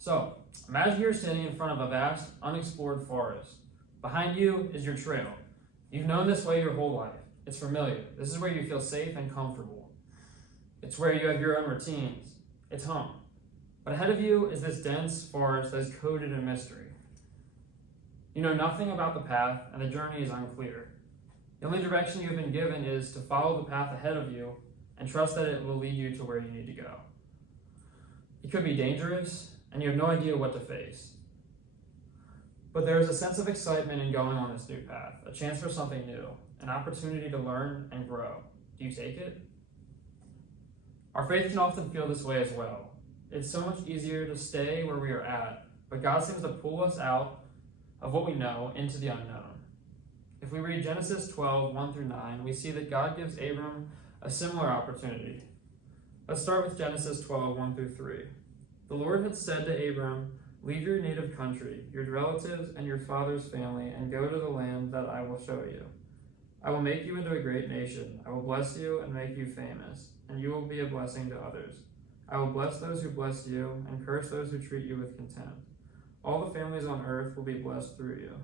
So, imagine you're sitting in front of a vast, unexplored forest. Behind you is your trail. You've known this way your whole life. It's familiar. This is where you feel safe and comfortable. It's where you have your own routines. It's home. But ahead of you is this dense forest that is coated in mystery. You know nothing about the path, and the journey is unclear. The only direction you have been given is to follow the path ahead of you and trust that it will lead you to where you need to go. It could be dangerous, and you have no idea what to face. But there is a sense of excitement in going on this new path, a chance for something new, an opportunity to learn and grow. Do you take it? Our faith can often feel this way as well. It's so much easier to stay where we are at, but God seems to pull us out of what we know into the unknown. If we read Genesis 12, 1 through 9, we see that God gives Abram a similar opportunity. Let's start with Genesis 12, 1 through 3. The Lord had said to Abram, "Leave your native country, your relatives, and your father's family, and go to the land that I will show you. I will make you into a great nation. I will bless you and make you famous, and you will be a blessing to others. I will bless those who bless you, and curse those who treat you with contempt. All the families on earth will be blessed through you."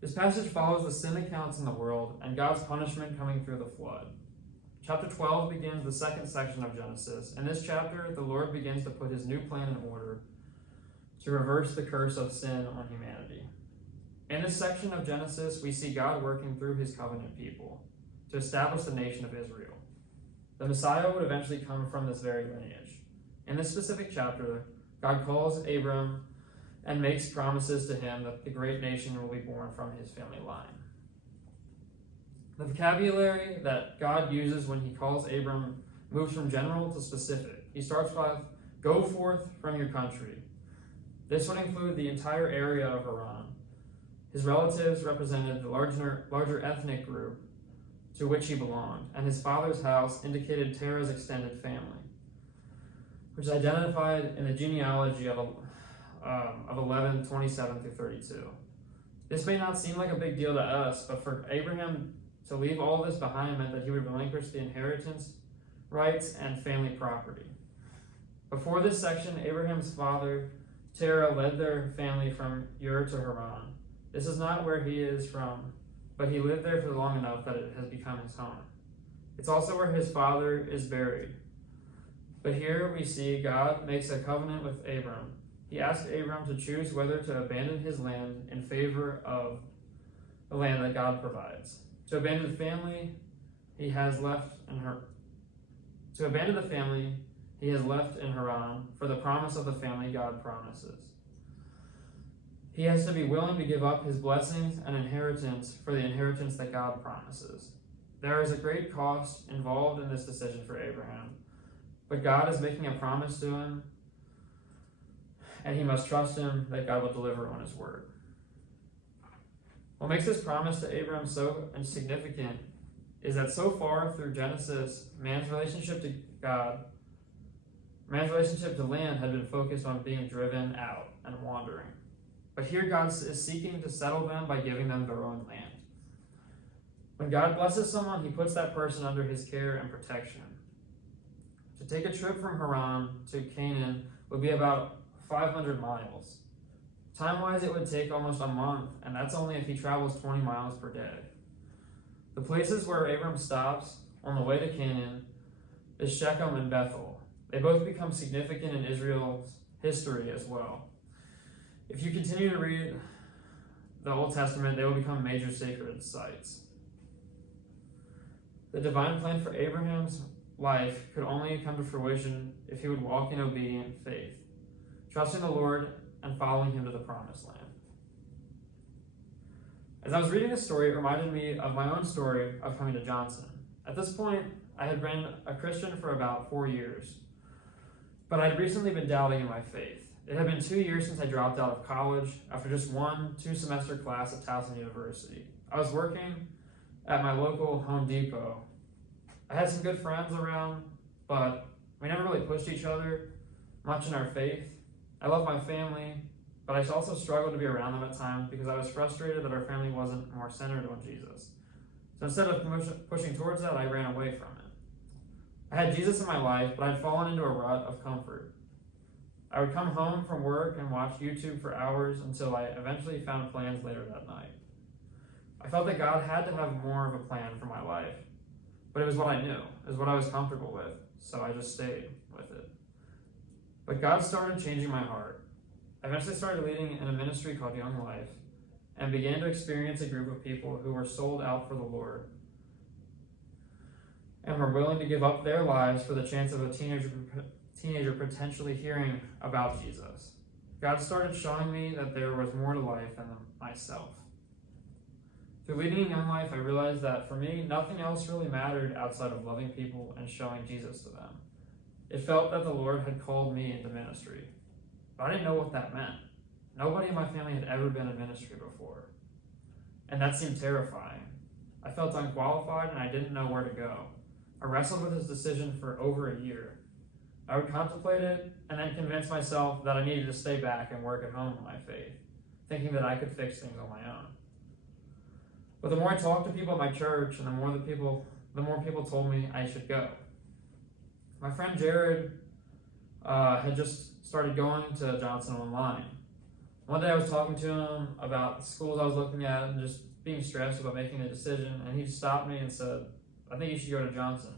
This passage follows the sin accounts in the world and God's punishment coming through the flood. Chapter 12 begins the second section of Genesis. In this chapter, the Lord begins to put his new plan in order to reverse the curse of sin on humanity. In this section of Genesis, we see God working through his covenant people to establish the nation of Israel. The Messiah would eventually come from this very lineage. In this specific chapter, God calls Abram and makes promises to him that the great nation will be born from his family line. The vocabulary that God uses when he calls Abram moves from general to specific. He starts with, "Go forth from your country." This would include the entire area of Haran. His relatives represented the larger ethnic group to which he belonged, and his father's house indicated Terah's extended family, which is identified in the genealogy of 11, 27 through 32. This may not seem like a big deal to us, but for Abraham to leave all this behind meant that he would relinquish the inheritance rights and family property. Before this section, Abraham's father, Terah, led their family from Ur to Haran. This is not where he is from, but he lived there for long enough that it has become his home. It's also where his father is buried. But here we see God makes a covenant with Abram. He asked Abram to choose whether to abandon his land in favor of the land that God provides. To abandon the family he has left in Haran for the promise of the family God promises. He has to be willing to give up his blessings and inheritance for the inheritance that God promises. There is a great cost involved in this decision for Abraham, but God is making a promise to him, and he must trust him that God will deliver on his word. What makes this promise to Abraham so insignificant is that so far through Genesis, man's relationship to land had been focused on being driven out and wandering. But here God is seeking to settle them by giving them their own land. When God blesses someone, he puts that person under his care and protection. To take a trip from Haran to Canaan would be about 500 miles. Time-wise, it would take almost a month, and that's only if he travels 20 miles per day. The places where Abram stops on the way to Canaan is Shechem and Bethel. They both become significant in Israel's history as well. If you continue to read the Old Testament, they will become major sacred sites. The divine plan for Abraham's life could only come to fruition if he would walk in obedient faith, trusting the Lord and following him to the promised land. As I was reading this story, it reminded me of my own story of coming to Johnson. At this point, I had been a Christian for about 4 years, but I had recently been doubting in my faith. It had been 2 years since I dropped out of college after just one 2-semester class at Towson University. I was working at my local Home Depot. I had some good friends around, but we never really pushed each other much in our faith. I love my family, but I also struggled to be around them at times because I was frustrated that our family wasn't more centered on Jesus. So instead of pushing towards that, I ran away from it. I had Jesus in my life, but I'd fallen into a rut of comfort. I would come home from work and watch YouTube for hours until I eventually found plans later that night. I felt that God had to have more of a plan for my life, but it was what I knew, it was what I was comfortable with, so I just stayed with it. But God started changing my heart. I eventually started leading in a ministry called Young Life and began to experience a group of people who were sold out for the Lord and were willing to give up their lives for the chance of a teenager potentially hearing about Jesus. God started showing me that there was more to life than myself. Through leading in Young Life, I realized that for me, nothing else really mattered outside of loving people and showing Jesus to them. It felt that the Lord had called me into ministry, but I didn't know what that meant. Nobody in my family had ever been in ministry before, and that seemed terrifying. I felt unqualified and I didn't know where to go. I wrestled with this decision for over a year. I would contemplate it and then convince myself that I needed to stay back and work at home on my faith, thinking that I could fix things on my own. But the more I talked to people at my church, and the more people told me I should go. My friend Jared had just started going to Johnson Online. One day I was talking to him about the schools I was looking at and just being stressed about making a decision, and he stopped me and said, "I think you should go to Johnson."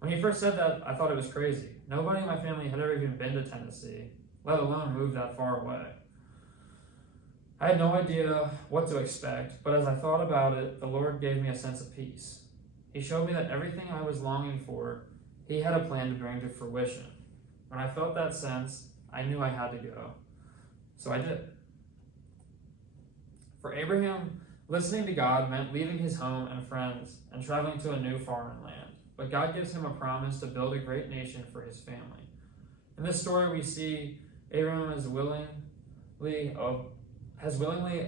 When he first said that, I thought it was crazy. Nobody in my family had ever even been to Tennessee, let alone moved that far away. I had no idea what to expect, but as I thought about it, the Lord gave me a sense of peace. He showed me that everything I was longing for, He had a plan to bring to fruition. When I felt that sense, I knew I had to go. So I did. For Abraham, listening to God meant leaving his home and friends and traveling to a new foreign land. But God gives him a promise to build a great nation for his family. In this story, we see Abraham has willingly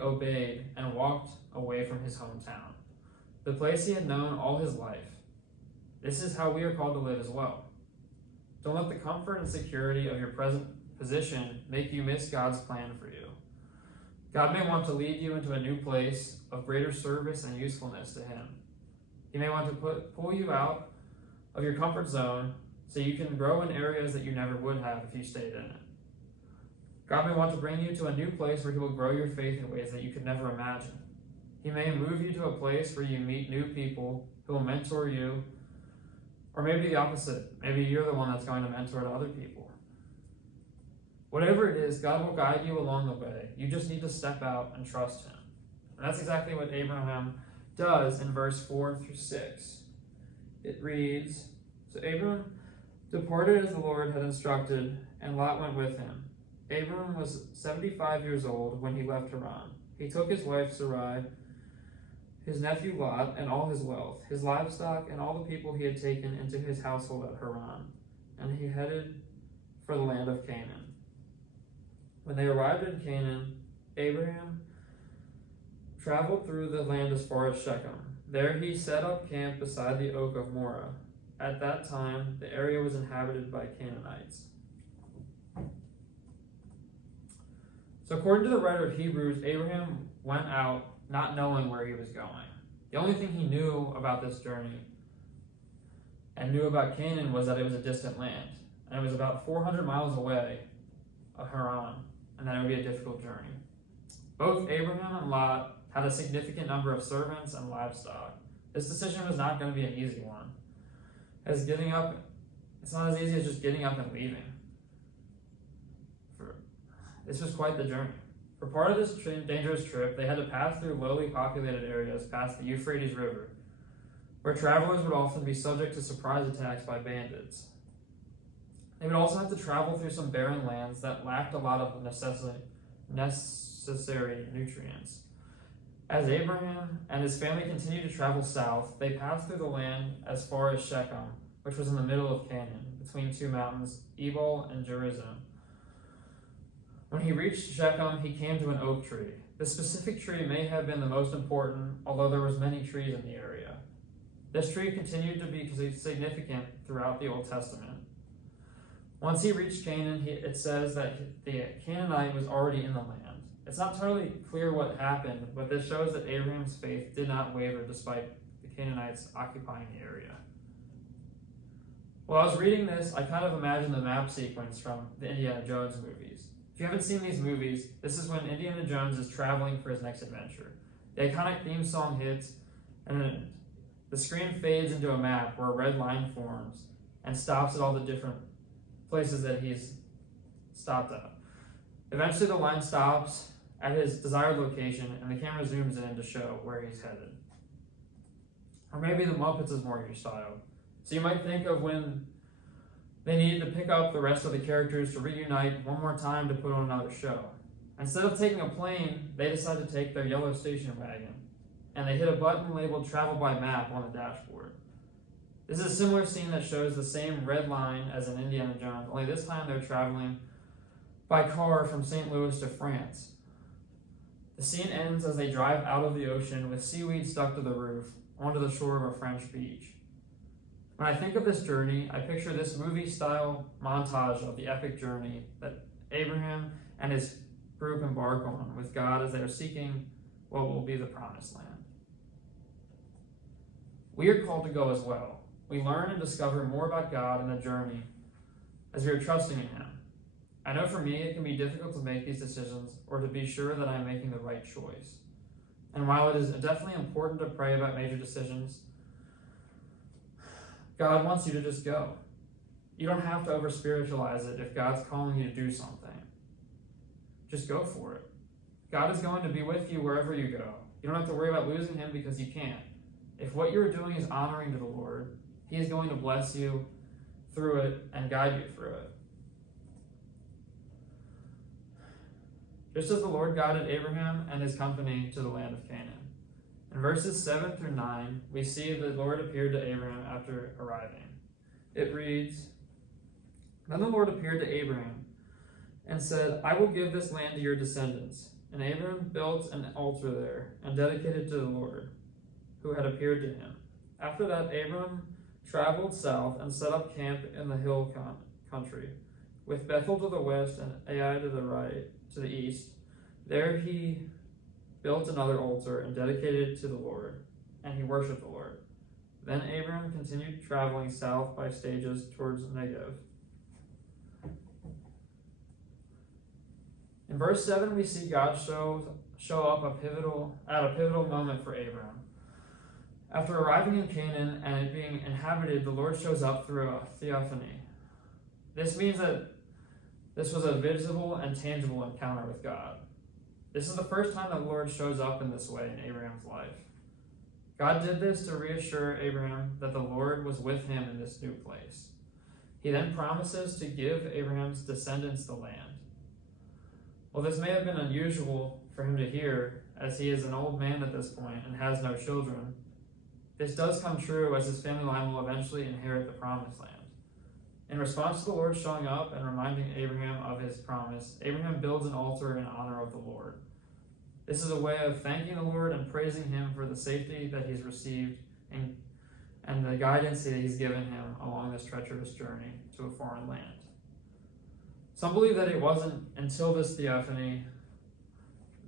obeyed and walked away from his hometown, the place he had known all his life. This is how we are called to live as well. Don't let the comfort and security of your present position make you miss God's plan for you. God may want to lead you into a new place of greater service and usefulness to Him. He may want to pull you out of your comfort zone so you can grow in areas that you never would have if you stayed in it. God may want to bring you to a new place where He will grow your faith in ways that you could never imagine. He may move you to a place where you meet new people who will mentor you, or maybe the opposite. Maybe you're the one that's going to mentor to other people. Whatever it is, God will guide you along the way. You just need to step out and trust Him. And that's exactly what Abraham does in verse 4 through 6. It reads, "So Abram departed as the Lord had instructed, and Lot went with him. Abram was 75 years old when he left Haran. He took his wife Sarai, his nephew Lot, and all his wealth, his livestock, and all the people he had taken into his household at Haran, and he headed for the land of Canaan. When they arrived in Canaan, Abraham traveled through the land as far as Shechem. There he set up camp beside the oak of Moreh. At that time, the area was inhabited by Canaanites." So according to the writer of Hebrews, Abraham went out not knowing where he was going. The only thing he knew about this journey and knew about Canaan was that it was a distant land, and it was about 400 miles away of Haran, and that it would be a difficult journey. Both Abraham and Lot had a significant number of servants and livestock. This decision was not going to be an easy one. It's not as easy as just getting up and leaving. This was quite the journey. For part of this dangerous trip, they had to pass through lowly populated areas past the Euphrates River, where travelers would often be subject to surprise attacks by bandits. They would also have to travel through some barren lands that lacked a lot of necessary nutrients. As Abraham and his family continued to travel south, they passed through the land as far as Shechem, which was in the middle of Canaan, between two mountains, Ebal and Gerizim. When he reached Shechem, he came to an oak tree. This specific tree may have been the most important, although there was many trees in the area. This tree continued to be significant throughout the Old Testament. Once he reached Canaan, it says that the Canaanite was already in the land. It's not totally clear what happened, but this shows that Abraham's faith did not waver despite the Canaanites occupying the area. While I was reading this, I kind of imagined the map sequence from the Indiana Jones movies. If you haven't seen these movies, this is when Indiana Jones is traveling for his next adventure. The iconic theme song hits, and then the screen fades into a map where a red line forms and stops at all the different places that he's stopped at. Eventually, the line stops at his desired location, and the camera zooms in to show where he's headed. Or maybe the Muppets is more your style. So you might think of when they needed to pick up the rest of the characters to reunite one more time to put on another show. Instead of taking a plane, they decide to take their yellow station wagon, and they hit a button labeled Travel by Map on the dashboard. This is a similar scene that shows the same red line as in Indiana Jones, only this time they're traveling by car from St. Louis to France. The scene ends as they drive out of the ocean with seaweed stuck to the roof onto the shore of a French beach. When I think of this journey, I picture this movie-style montage of the epic journey that Abraham and his group embark on with God as they are seeking what will be the promised land. We are called to go as well. We learn and discover more about God in the journey as we are trusting in Him. I know for me it can be difficult to make these decisions or to be sure that I am making the right choice. And while it is definitely important to pray about major decisions, God wants you to just go. You don't have to over-spiritualize it if God's calling you to do something. Just go for it. God is going to be with you wherever you go. You don't have to worry about losing Him because you can't. If what you're doing is honoring to the Lord, He is going to bless you through it and guide you through it. Just as the Lord guided Abraham and his company to the land of Canaan. In verses 7 through 9, we see the Lord appeared to Abraham after arriving. It reads, "Then the Lord appeared to Abraham and said, 'I will give this land to your descendants.' And Abraham built an altar there and dedicated it to the Lord, who had appeared to him. After that, Abraham traveled south and set up camp in the hill country, with Bethel to the west and Ai to the east. There he built another altar and dedicated it to the Lord, and he worshipped the Lord. Then Abraham continued traveling south by stages towards Negev." In verse 7, we see God show up at a pivotal moment for Abraham. After arriving in Canaan and it being inhabited, the Lord shows up through a theophany. This means that this was a visible and tangible encounter with God. This is the first time that the Lord shows up in this way in Abraham's life. God did this to reassure Abraham that the Lord was with him in this new place. He then promises to give Abraham's descendants the land. While this may have been unusual for him to hear, as he is an old man at this point and has no children, this does come true as his family line will eventually inherit the promised land. In response to the Lord showing up and reminding Abraham of his promise, Abraham builds an altar in honor of the Lord. This is a way of thanking the Lord and praising Him for the safety that he's received and the guidance that He's given him along this treacherous journey to a foreign land. Some believe that it wasn't until this theophany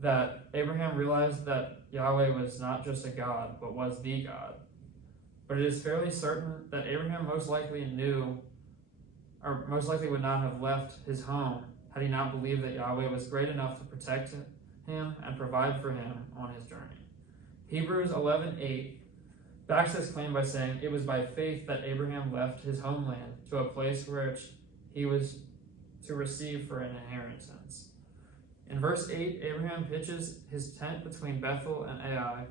that Abraham realized that Yahweh was not just a God, but was the God. But it is fairly certain that Abraham most likely would not have left his home had he not believed that Yahweh was great enough to protect him and provide for him on his journey. Hebrews 11:8 backs this claim by saying, "It was by faith that Abraham left his homeland to a place which he was to receive for an inheritance." In verse 8, Abraham pitches his tent between Bethel and Ai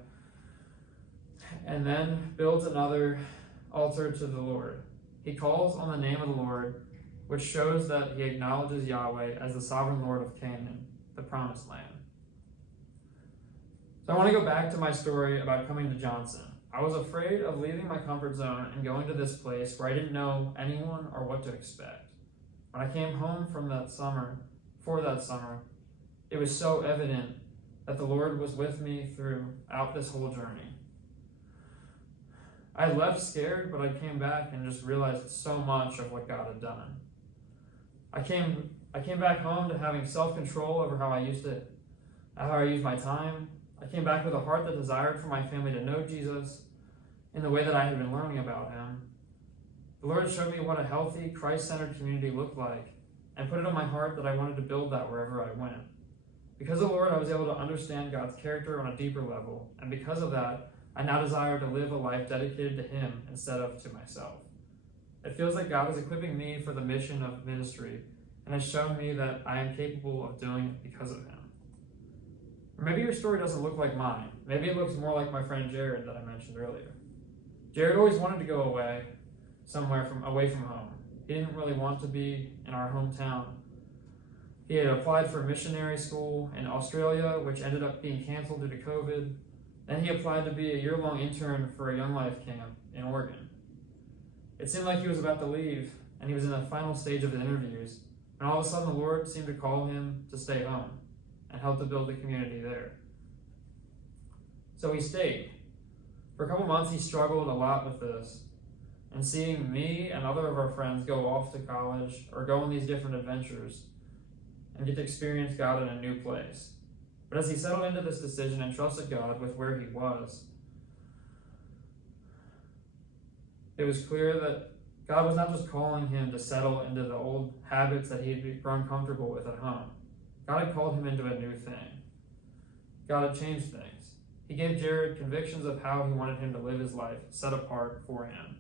and then builds another altar to the Lord. He calls on the name of the Lord, which shows that he acknowledges Yahweh as the sovereign Lord of Canaan, the promised land. So I want to go back to my story about coming to Johnson. I was afraid of leaving my comfort zone and going to this place where I didn't know anyone or what to expect. When I came home for that summer, it was so evident that the Lord was with me throughout this whole journey. I left scared, but I came back and just realized so much of what God had done. I came back home to having self-control over how I used my time. I came back with a heart that desired for my family to know Jesus in the way that I had been learning about Him. The Lord showed me what a healthy, Christ-centered community looked like and put it on my heart that I wanted to build that wherever I went. Because of the Lord, I was able to understand God's character on a deeper level, and because of that, I now desire to live a life dedicated to Him instead of to myself. It feels like God is equipping me for the mission of ministry and has shown me that I am capable of doing it because of Him. Or maybe your story doesn't look like mine. Maybe it looks more like my friend Jared that I mentioned earlier. Jared always wanted to go away away from home. He didn't really want to be in our hometown. He had applied for missionary school in Australia, which ended up being canceled due to COVID. Then he applied to be a year-long intern for a Young Life camp in Oregon. It seemed like he was about to leave, and he was in the final stage of the interviews, and all of a sudden the Lord seemed to call him to stay home and help to build the community there. So he stayed. For a couple months he struggled a lot with this, and seeing me and other of our friends go off to college or go on these different adventures and get to experience God in a new place. But as he settled into this decision and trusted God with where he was, it was clear that God was not just calling him to settle into the old habits that he had grown comfortable with at home. God had called him into a new thing. God had changed things. He gave Jared convictions of how he wanted him to live his life, set apart for him.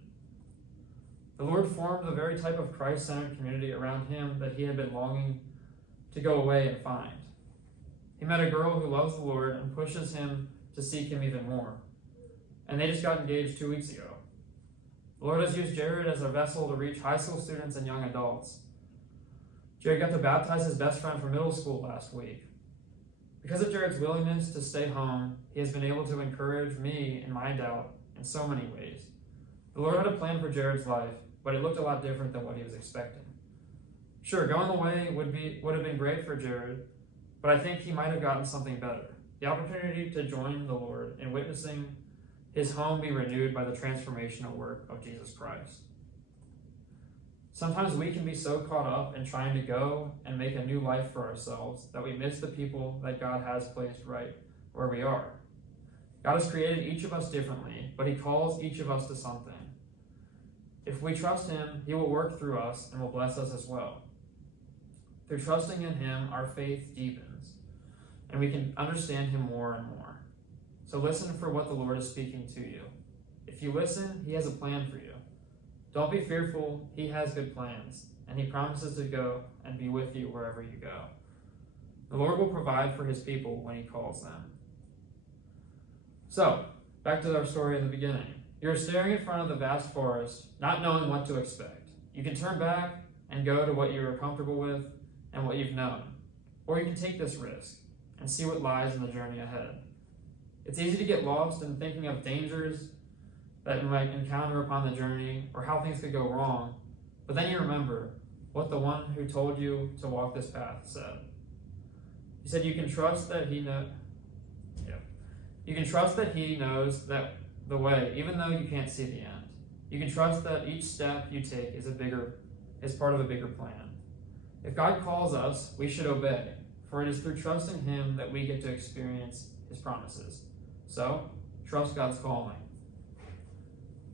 The Lord formed the very type of Christ-centered community around him that he had been longing to go away and find. He met a girl who loves the Lord and pushes him to seek him even more. And they just got engaged 2 weeks ago. The Lord has used Jared as a vessel to reach high school students and young adults. Jared got to baptize his best friend from middle school last week. Because of Jared's willingness to stay home, he has been able to encourage me in my doubt in so many ways. The Lord had a plan for Jared's life, but it looked a lot different than what he was expecting. Sure, going away would have been great for Jared, but I think he might have gotten something better. The opportunity to join the Lord in witnessing his home be renewed by the transformational work of Jesus Christ. Sometimes we can be so caught up in trying to go and make a new life for ourselves that we miss the people that God has placed right where we are. God has created each of us differently, but he calls each of us to something. If we trust him, he will work through us and will bless us as well. Through trusting in him, our faith deepens, and we can understand him more and more. So listen for what the Lord is speaking to you. If you listen, he has a plan for you. Don't be fearful, he has good plans, and he promises to go and be with you wherever you go. The Lord will provide for his people when he calls them. So, back to our story in the beginning. You're staring in front of the vast forest, not knowing what to expect. You can turn back and go to what you are comfortable with and what you've known. Or you can take this risk and see what lies in the journey ahead. It's easy to get lost in thinking of dangers that you might encounter upon the journey or how things could go wrong, but then you remember what the one who told you to walk this path said. He said you can trust that he knows that the way, even though you can't see the end. You can trust that each step you take is part of a bigger plan. If God calls us, we should obey, for it is through trusting him that we get to experience his promises. So, trust God's calling.